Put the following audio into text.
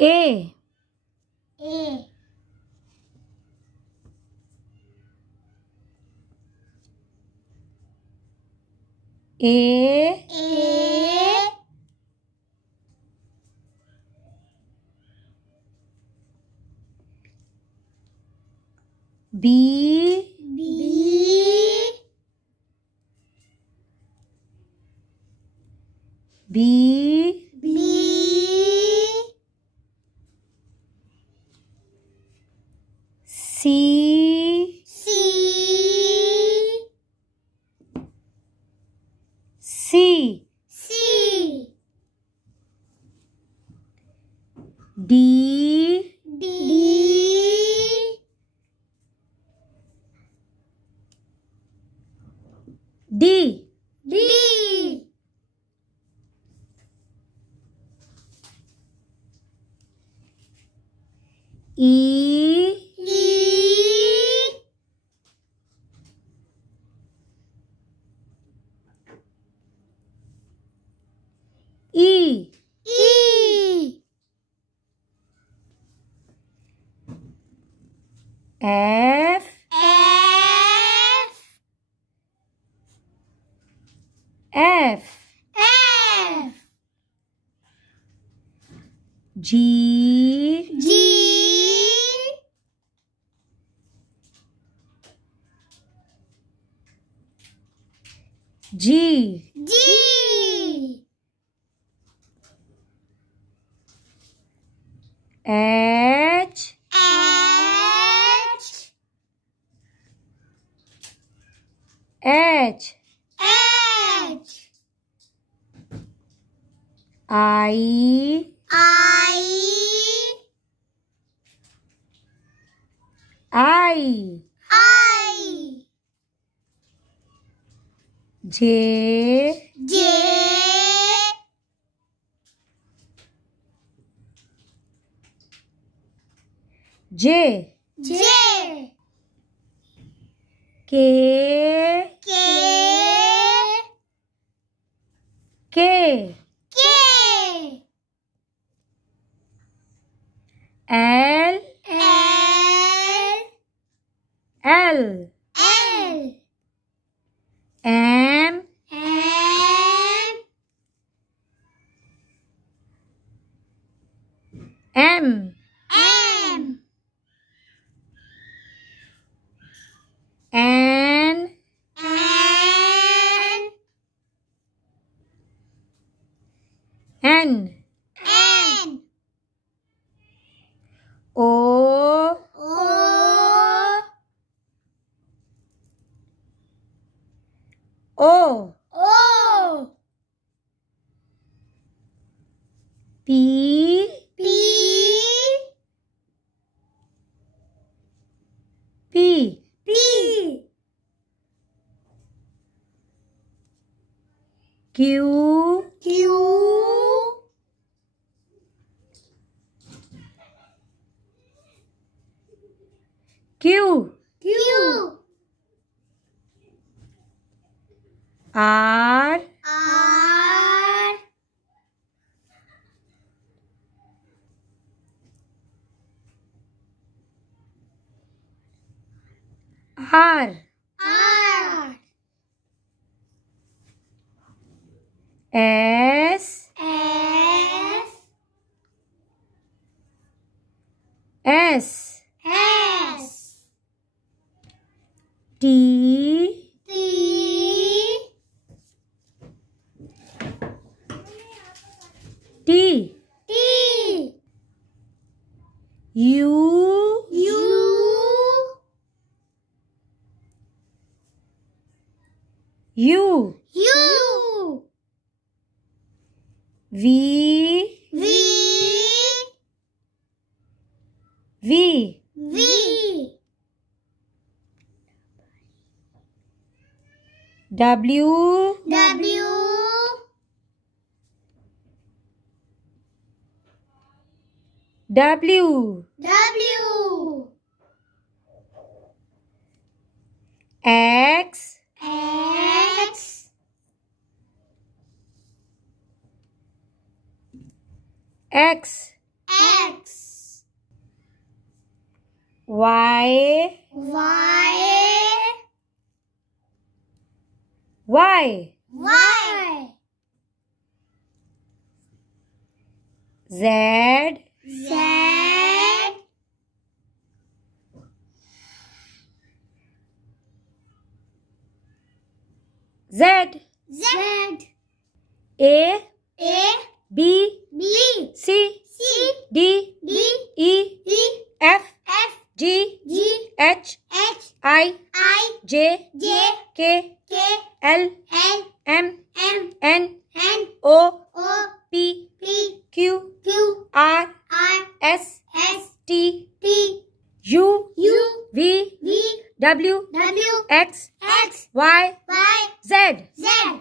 A. A. A. A. B. B. B. B. C. C. C. C. D. D. D. D. E. E. E. E. F. F. F. F. G. G. G. G. H. H. H. H. I. I. I. I. J. J. J. J. K. K. K. K. L. L. L. L. M. M. M. M. N. N. N. N. O. O. O. O. P. P. P. P. Q. Q. Q. Q. R. R. R. R. S. S. S. S. T. T. T. T. U. U. U. U. V. V. V. V. W. W. W. W. X. X. X. X. Y, Y, Y, Y, Z, Z, Z, Z, A, A, B, B, C, C, D, D, E, E, F, F, G, G, H, H, I, I, J, J, K, K, L, L, M, M, N, N, O, O, P, P, Q, Q, R, R, S, S, T, T, U, U, V, V, W, W, X, X, Y, Y, Z. Z.